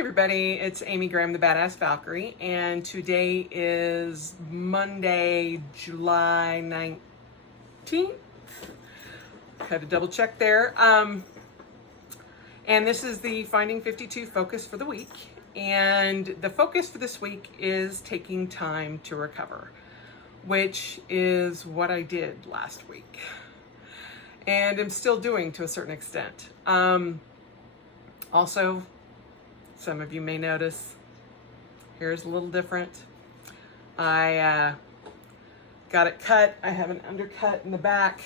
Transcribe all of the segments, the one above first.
everybody, it's Amy Graham, the Badass Valkyrie, and today is Monday, July 19th. Had to double check there. And this is the Finding 52 focus for the week. And the focus for this week is taking time to recover, which is what I did last week. And I'm still doing to a certain extent. Also, some of you may notice, hair's a little different. I got it cut. I have an undercut in the back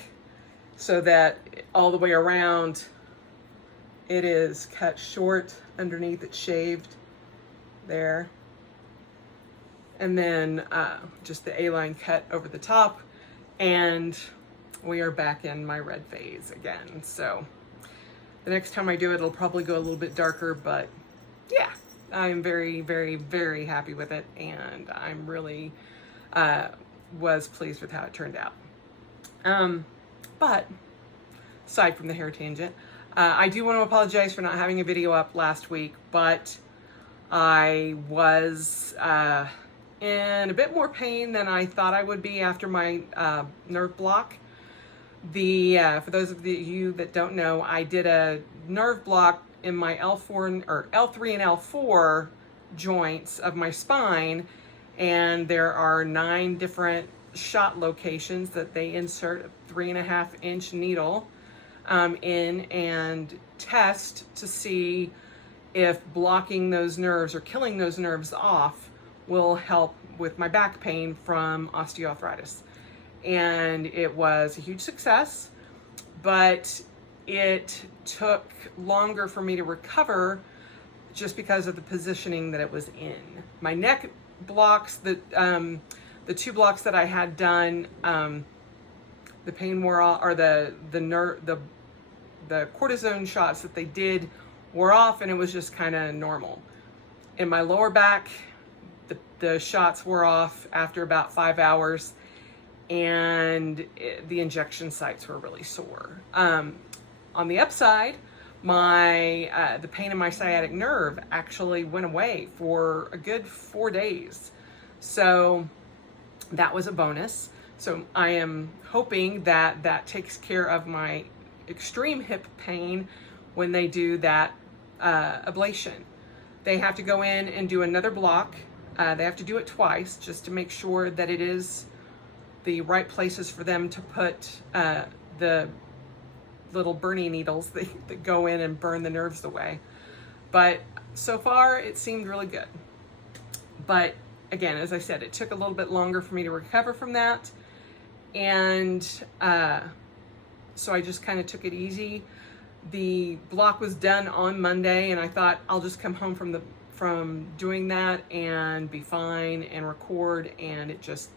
so that all the way around it is cut short. Underneath it's shaved there. And then just the A-line cut over the top. And we are back in my red phase again. So the next time I do it, it'll probably go a little bit darker, but yeah, I'm very, very, very happy with it, and I'm really was pleased with how it turned out. But aside from the hair tangent, I do want to apologize for not having a video up last week, but I was in a bit more pain than I thought I would be after my nerve block. For those of you that don't know, I did a nerve block in my L4 or L3 and L4 joints of my spine, and there are 9 different shot locations that they insert a 3.5-inch needle in and test to see if blocking those nerves or killing those nerves off will help with my back pain from osteoarthritis. And it was a huge success, but it took longer for me to recover just because of the positioning that it was in. My neck blocks, the 2 blocks that I had done, the pain wore off, or the cortisone shots that they did wore off, and it was just kind of normal. In my lower back, the shots wore off after about 5 hours, and the injection sites were really sore. On the upside, the pain in my sciatic nerve actually went away for a good 4 days. So that was a bonus. So I am hoping that that takes care of my extreme hip pain when they do that ablation. They have to go in and do another block. They have to do it twice just to make sure that it is the right places for them to put the little burning needles that go in and burn the nerves away. But so far it seemed really good. But again, as I said, it took a little bit longer for me to recover from that. And so I just kind of took it easy. The block was done on Monday, and I thought I'll just come home from doing that and be fine and record, and it just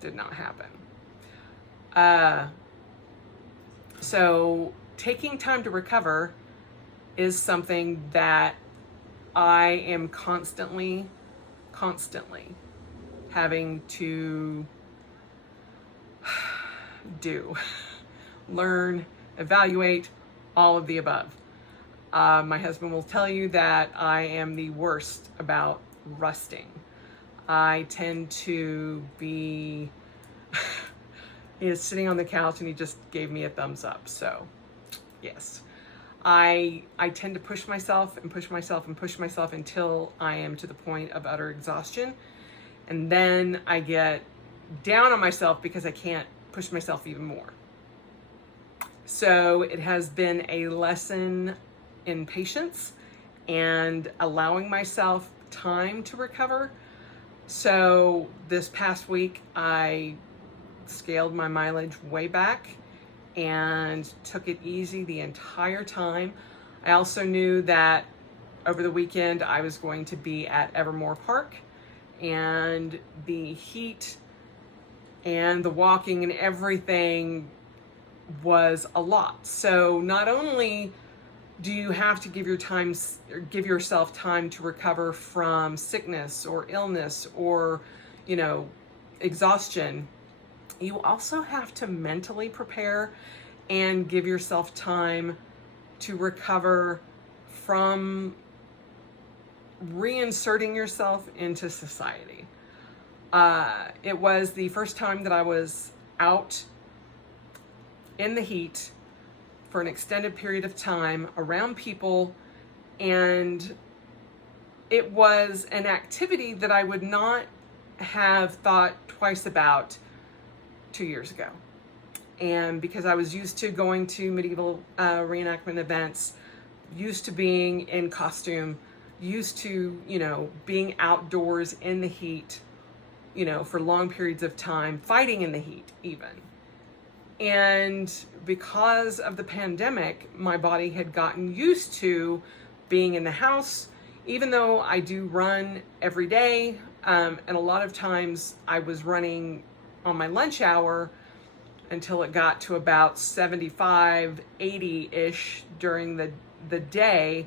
did not happen. So taking time to recover is something that I am constantly having to do, learn, evaluate, all of the above. My husband will tell you that I am the worst about rusting. I tend to be, he is sitting on the couch and he just gave me a thumbs up. So yes, I tend to push myself and push myself and push myself until I am to the point of utter exhaustion. And then I get down on myself because I can't push myself even more. So it has been a lesson in patience and allowing myself time to recover. So this past week, I scaled my mileage way back and took it easy the entire time. I also knew that over the weekend I was going to be at Evermore Park, and the heat and the walking and everything was a lot. So not only do you have to give yourself time to recover from sickness or illness or, exhaustion, you also have to mentally prepare and give yourself time to recover from reinserting yourself into society. It was the first time that I was out in the heat for an extended period of time around people, and it was an activity that I would not have thought twice about 2 years ago. And because I was used to going to medieval reenactment events, used to being in costume, used to, being outdoors in the heat, for long periods of time, fighting in the heat even. And because of the pandemic, my body had gotten used to being in the house, even though I do run every day. And a lot of times I was running on my lunch hour until it got to about 75, 80-ish during the day.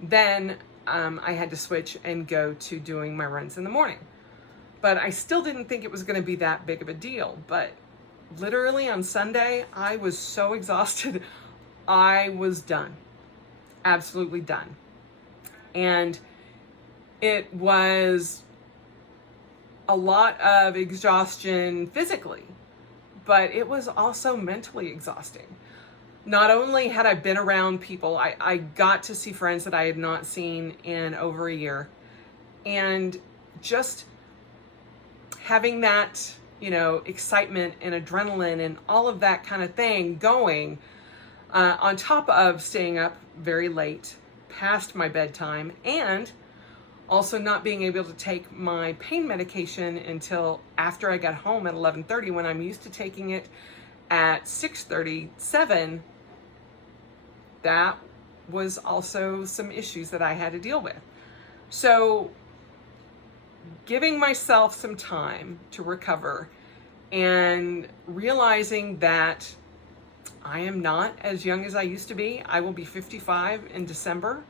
Then I had to switch and go to doing my runs in the morning. But I still didn't think it was going to be that big of a deal. But literally on Sunday, I was so exhausted. I was done. Absolutely done. And it was a lot of exhaustion physically, but it was also mentally exhausting. Not only had I been around people, I got to see friends that I had not seen in over a year. And just having that, excitement and adrenaline and all of that kind of thing going, on top of staying up very late, past my bedtime, and also not being able to take my pain medication until after I got home at 11:30, when I'm used to taking it at 6:30, 7. That was also some issues that I had to deal with. So giving myself some time to recover and realizing that I am not as young as I used to be. I will be 55 in December.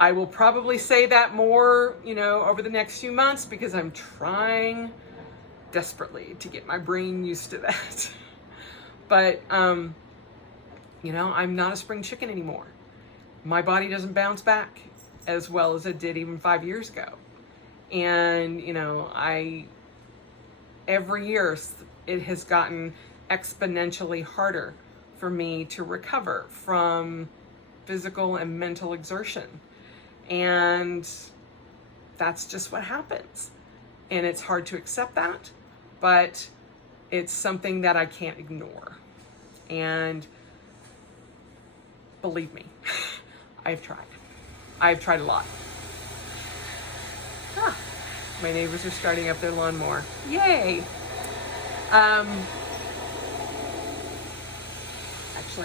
I will probably say that more, over the next few months, because I'm trying desperately to get my brain used to that. But, I'm not a spring chicken anymore. My body doesn't bounce back as well as it did even 5 years ago. And, every year it has gotten exponentially harder for me to recover from physical and mental exertion. And that's just what happens. And it's hard to accept that, but it's something that I can't ignore. And believe me, I've tried. I've tried a lot. My neighbors are starting up their lawnmower. Yay! Actually,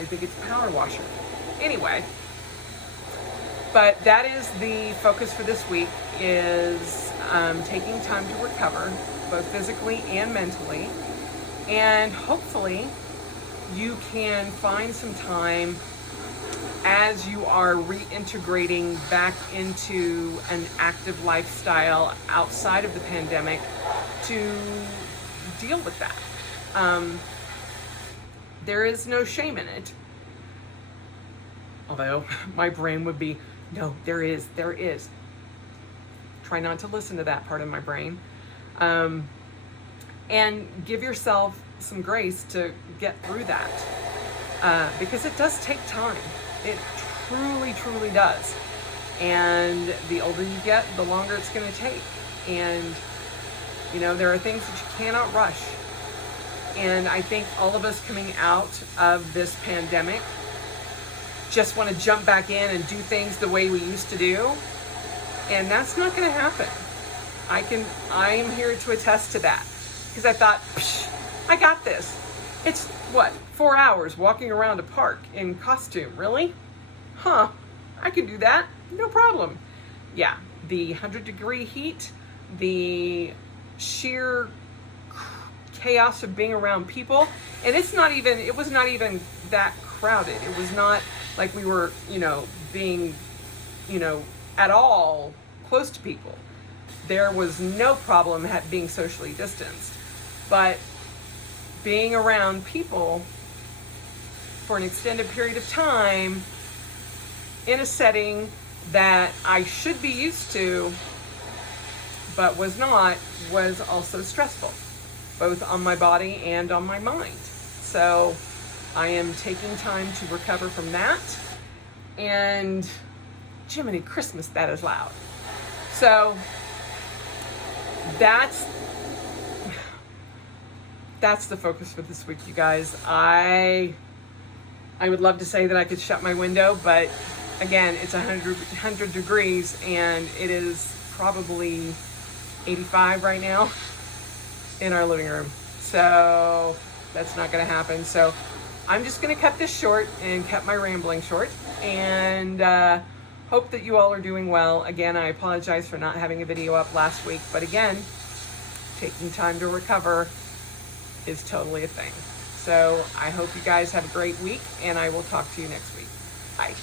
I think it's a power washer. Anyway, but that is the focus for this week, is taking time to recover, both physically and mentally. And hopefully you can find some time as you are reintegrating back into an active lifestyle outside of the pandemic to deal with that. There is no shame in it. Although my brain would be, no, there is. Try not to listen to that part of my brain. And give yourself some grace to get through that. Because it does take time. It truly, truly does. And the older you get, the longer it's going to take. And, there are things that you cannot rush. And I think all of us coming out of this pandemic just want to jump back in and do things the way we used to do. And that's not going to happen. I'm here to attest to that. Because I thought, I got this. It's 4 hours walking around a park in costume, really? I could do that, no problem. Yeah, the 100-degree heat, the sheer chaos of being around people, and it was not even that crowded. It was not like we were, being, at all close to people. There was no problem being socially distanced, but being around people for an extended period of time in a setting that I should be used to, but was not, was also stressful, both on my body and on my mind. So I am taking time to recover from that. And Jiminy Christmas, that is loud. So that's the focus for this week, you guys. I would love to say that I could shut my window, but again, it's 100 degrees and it is probably 85 right now in our living room. So that's not going to happen. So I'm just going to cut this short and cut my rambling short, and hope that you all are doing well. Again, I apologize for not having a video up last week, but again, taking time to recover is totally a thing. So I hope you guys have a great week, and I will talk to you next week. Bye.